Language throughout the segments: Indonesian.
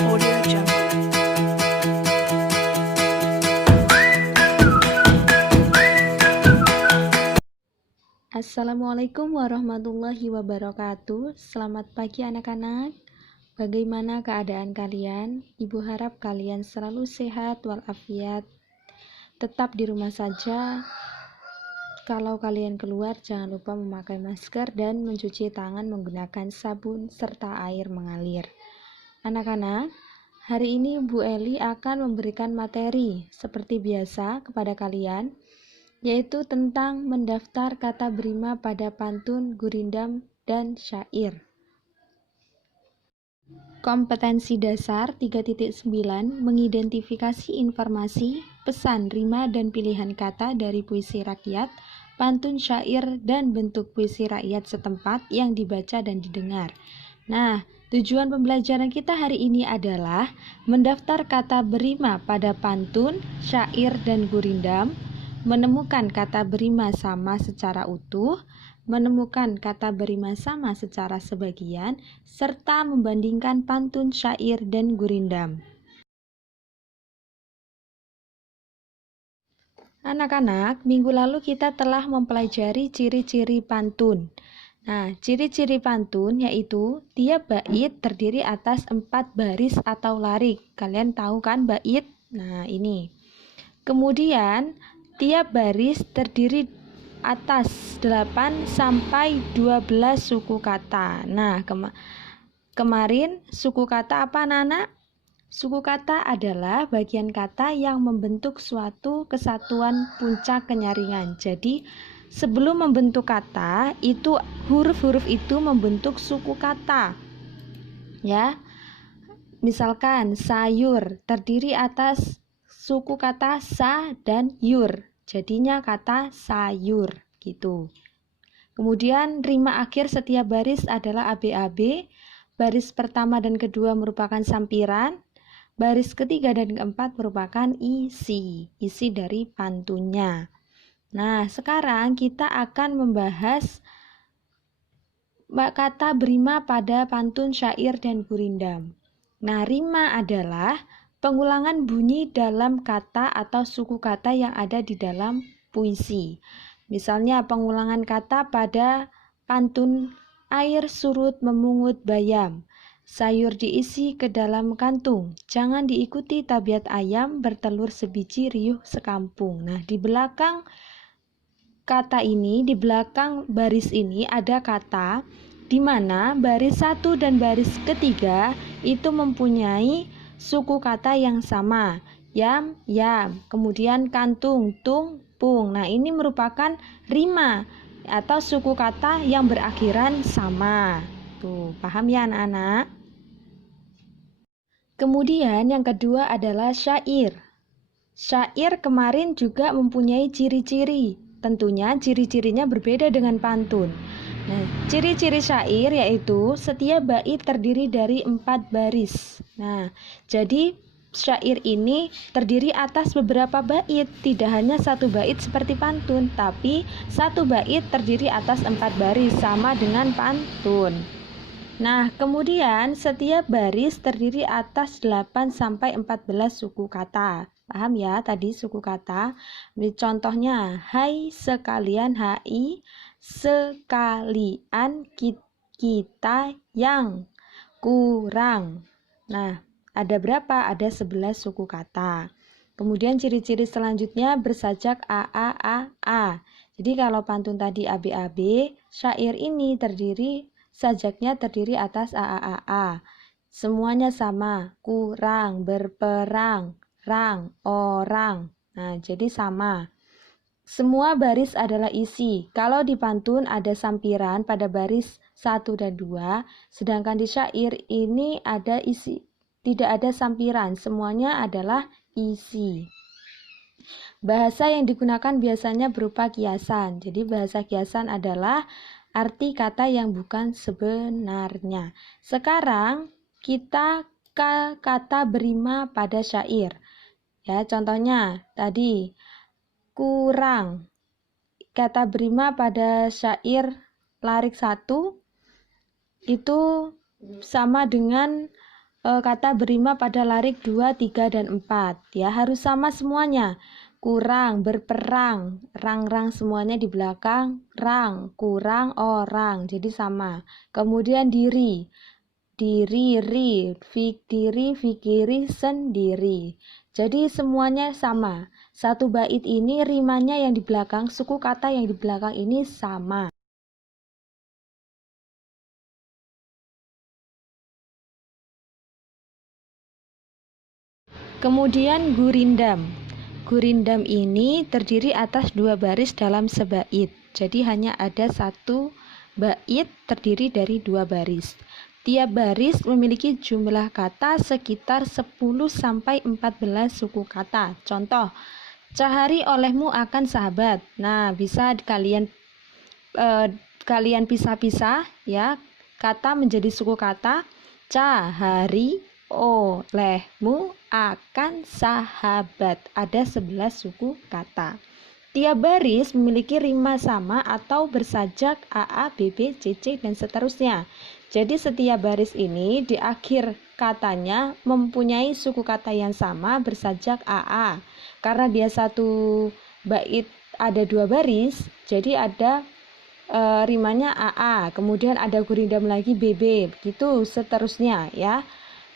Audio Jungle. Assalamualaikum warahmatullahi wabarakatuh. Selamat pagi anak-anak. Bagaimana keadaan kalian? Ibu harap kalian selalu sehat walafiat. Tetap di rumah saja. Kalau kalian keluar, jangan lupa memakai masker dan mencuci tangan menggunakan sabun serta air mengalir. Anak-anak, hari ini Bu Eli akan memberikan materi seperti biasa kepada kalian, yaitu tentang mendaftar kata berima pada pantun, gurindam, dan syair. Kompetensi dasar 3.9 mengidentifikasi informasi, pesan, rima, dan pilihan kata dari puisi rakyat, pantun, syair, dan bentuk puisi rakyat setempat yang dibaca dan didengar. Nah, tujuan pembelajaran kita hari ini adalah mendaftar kata berima pada pantun, syair, dan gurindam, menemukan kata berima sama secara utuh, menemukan kata berima sama secara sebagian, serta membandingkan pantun, syair, dan gurindam. Anak-anak, minggu lalu kita telah mempelajari ciri-ciri pantun. Nah, ciri-ciri pantun yaitu tiap bait terdiri atas 4 baris atau larik. Kalian tahu kan bait? Nah, ini. Kemudian, tiap baris terdiri atas 8 sampai 12 suku kata. Nah, kemarin suku kata apa, anak-anak? Suku kata adalah bagian kata yang membentuk suatu kesatuan puncak kenyaringan. Jadi, sebelum membentuk kata, itu huruf-huruf itu membentuk suku kata. Ya. Misalkan sayur terdiri atas suku kata sa dan yur. Jadinya kata sayur gitu. Kemudian rima akhir setiap baris adalah ABAB. Baris pertama dan kedua merupakan sampiran. Baris ketiga dan keempat merupakan isi dari pantunnya. Nah, sekarang kita akan membahas kata berima pada pantun, syair, dan gurindam. Nah, rima adalah pengulangan bunyi dalam kata atau suku kata yang ada di dalam puisi. Misalnya pengulangan kata pada pantun air surut memungut bayam, sayur diisi ke dalam kantung, jangan diikuti tabiat ayam, bertelur sebiji riuh sekampung. Nah, di belakang kata ini, di belakang baris ini ada kata di mana baris 1 dan baris ketiga itu mempunyai suku kata yang sama. Yam, yam, kemudian kantung, tung, pung. Nah, ini merupakan rima atau suku kata yang berakhiran sama. Tuh, paham ya anak-anak? Kemudian yang kedua adalah syair. Syair kemarin juga mempunyai ciri-ciri. Tentunya ciri-cirinya berbeda dengan pantun. Nah, ciri-ciri syair yaitu setiap bait terdiri dari 4 baris. Nah, jadi syair ini terdiri atas beberapa bait, tidak hanya satu bait seperti pantun, tapi satu bait terdiri atas 4 baris sama dengan pantun. Nah, kemudian setiap baris terdiri atas 8 sampai 14 suku kata. Paham ya tadi suku kata? Ini contohnya, hai sekalian, hai sekalian kita yang kurang. Nah, ada berapa? Ada 11 suku kata. Kemudian ciri-ciri selanjutnya bersajak a. Jadi kalau pantun tadi ABAB, syair ini sajaknya terdiri atas a. Semuanya sama, kurang, berperang, rang, orang. Nah, jadi sama. Semua baris adalah isi. Kalau di pantun ada sampiran pada baris 1 dan 2, sedangkan di syair ini ada isi. Tidak ada sampiran, semuanya adalah isi. Bahasa yang digunakan biasanya berupa kiasan. Jadi bahasa kiasan adalah arti kata yang bukan sebenarnya. Sekarang kita ke kata berima pada syair. Ya, contohnya tadi kurang. Kata berima pada syair larik 1 itu sama dengan kata berima pada larik 2, 3, dan 4. Ya, harus sama semuanya. Kurang, berperang, rang-rang semuanya di belakang, rang, kurang, orang, jadi sama. Kemudian diri, diri, diri, fikiri, sendiri. Jadi semuanya sama. Satu bait ini rimanya yang di belakang, suku kata yang di belakang ini sama. Kemudian gurindam. Gurindam ini terdiri atas 2 baris dalam sebait. Jadi hanya ada 1 bait terdiri dari 2 baris. Tiap baris memiliki jumlah kata sekitar 10-14 suku kata. Contoh, cahari olehmu akan sahabat. Nah, bisa kalian pisah-pisah ya. Kata menjadi suku kata. Cahari olehmu akan sahabat. Ada 11 suku kata. Tiap baris memiliki rima sama atau bersajak AA, BB, CC, dan seterusnya. Jadi setiap baris ini di akhir katanya mempunyai suku kata yang sama bersajak AA. Karena dia satu bait ada 2 baris, jadi ada rimanya AA, kemudian ada gurindam lagi BB, begitu seterusnya ya.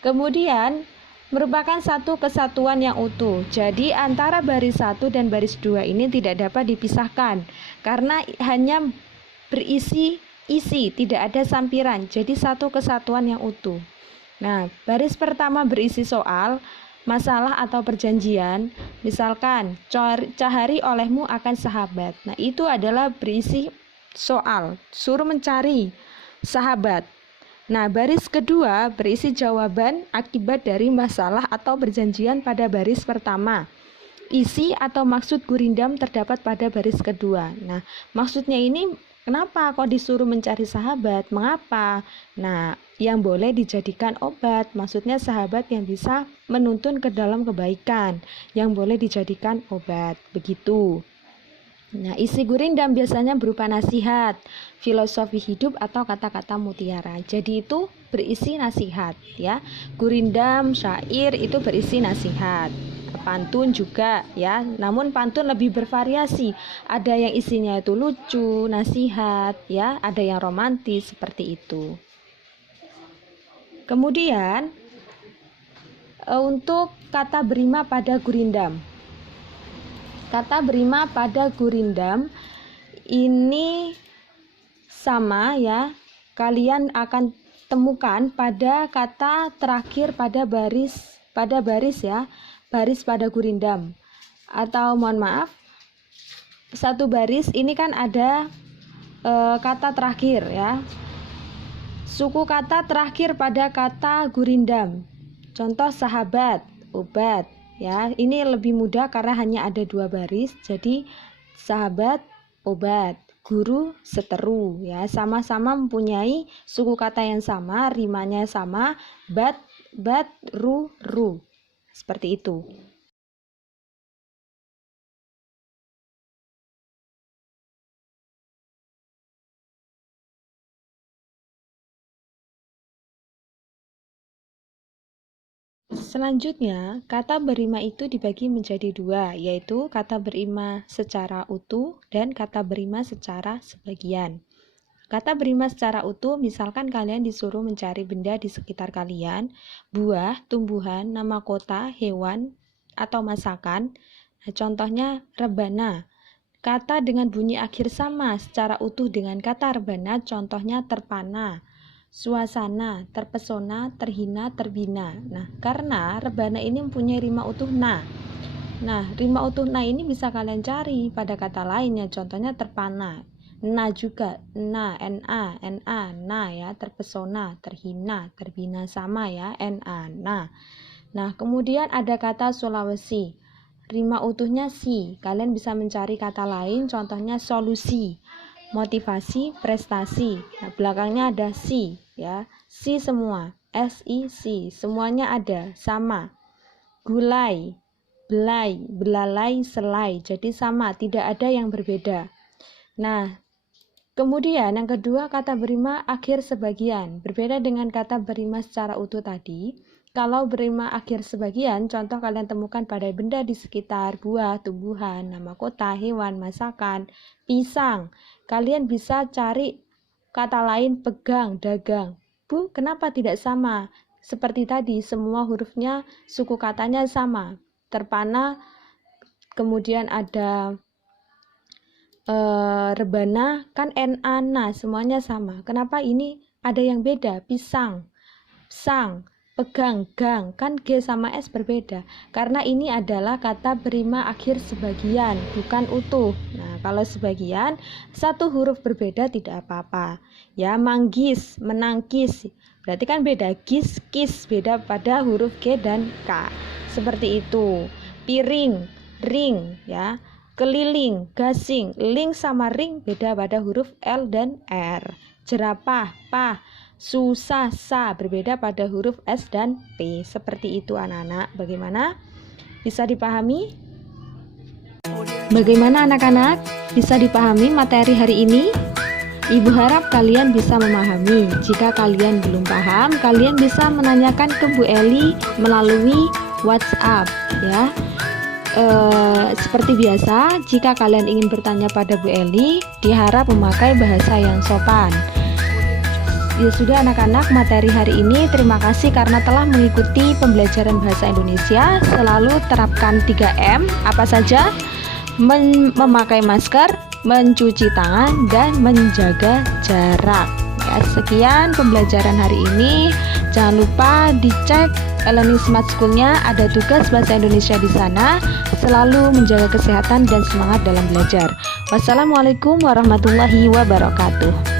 Kemudian merupakan satu kesatuan yang utuh. Jadi antara baris 1 dan baris 2 ini tidak dapat dipisahkan karena hanya berisi isi, tidak ada sampiran. Jadi satu kesatuan yang utuh. Nah, baris pertama berisi soal, masalah atau perjanjian. Misalkan, cahari olehmu akan sahabat. Nah, itu adalah berisi soal, suruh mencari sahabat. Nah, baris kedua berisi jawaban akibat dari masalah atau perjanjian pada baris pertama. Isi atau maksud gurindam terdapat pada baris kedua. Nah, maksudnya ini kenapa kok disuruh mencari sahabat? Mengapa? Nah, yang boleh dijadikan obat, maksudnya sahabat yang bisa menuntun ke dalam kebaikan, yang boleh dijadikan obat, begitu. Nah, isi gurindam biasanya berupa nasihat, filosofi hidup atau kata-kata mutiara. Jadi itu berisi nasihat ya. Gurindam, syair itu berisi nasihat. Pantun juga ya. Namun pantun lebih bervariasi. Ada yang isinya itu lucu, nasihat ya, ada yang romantis seperti itu. Kemudian untuk kata berima pada gurindam. Kata berima pada gurindam ini sama ya. Kalian akan temukan pada kata terakhir pada baris ya. Baris pada gurindam. Atau mohon maaf, satu baris ini kan ada kata terakhir ya. Suku kata terakhir pada kata gurindam. Contoh sahabat, obat. Ya, ini lebih mudah karena hanya ada 2 baris. Jadi sahabat, obat, guru, seteru ya, sama-sama mempunyai suku kata yang sama, rimanya sama, bat, ru. Seperti itu. Selanjutnya, kata berima itu dibagi menjadi 2, yaitu kata berima secara utuh dan kata berima secara sebagian. Kata berima secara utuh, misalkan kalian disuruh mencari benda di sekitar kalian, buah, tumbuhan, nama kota, hewan, atau masakan. Nah, contohnya rebana. Kata dengan bunyi akhir sama secara utuh dengan kata rebana, contohnya terpana. Suasana, terpesona, terhina, terbina. Nah, karena rebana ini mempunyai rima utuh na. Nah, rima utuh na ini bisa kalian cari pada kata lainnya, contohnya terpana. Na juga, na, na ya, terpesona, terhina, terbina sama ya, na. Nah, kemudian ada kata Sulawesi. Rima utuhnya si. Kalian bisa mencari kata lain, contohnya solusi, motivasi, prestasi. Nah, belakangnya ada si ya. Si semua, SIC, semuanya ada, sama. Gulai, belai, belalai, selai. Jadi sama, tidak ada yang berbeda. Nah, kemudian yang kedua kata berima akhir sebagian. Berbeda dengan kata berima secara utuh tadi, Kalau berima akhir sebagian, contoh kalian temukan pada benda di sekitar buah, tumbuhan, nama kota, hewan, masakan, pisang. Kalian bisa cari kata lain pegang, dagang. Bu, kenapa tidak sama? Seperti tadi, semua hurufnya, suku katanya sama. Terpana, kemudian ada rebana, kan na, semuanya sama. Kenapa ini ada yang beda? Pisang, sang, pegang, gang, kan G sama S berbeda karena ini adalah kata berima akhir sebagian, bukan utuh. Nah, kalau sebagian satu huruf berbeda tidak apa-apa ya. Manggis, menangkis, berarti kan beda. Gis, kis, beda pada huruf G dan K, seperti itu. Piring, ring ya. Keliling, gasing, ling sama ring beda pada huruf L dan R. Jerapah, pah, susah, sa, berbeda pada huruf S dan P. Seperti itu anak-anak. Bagaimana? Bisa dipahami? Bagaimana anak-anak? Bisa dipahami materi hari ini? Ibu harap kalian bisa memahami. Jika kalian belum paham, kalian bisa menanyakan ke Bu Eli melalui WhatsApp ya. Seperti biasa, jika kalian ingin bertanya pada Bu Eli, diharap memakai bahasa yang sopan. Ya sudah anak-anak, materi hari ini terima kasih karena telah mengikuti pembelajaran bahasa Indonesia. Selalu terapkan 3M, apa saja? Memakai masker, mencuci tangan, dan menjaga jarak. Ya, sekian pembelajaran hari ini. Jangan lupa dicek Learning Smart School-nya, ada tugas bahasa Indonesia di sana. Selalu menjaga kesehatan dan semangat dalam belajar. Wassalamualaikum warahmatullahi wabarakatuh.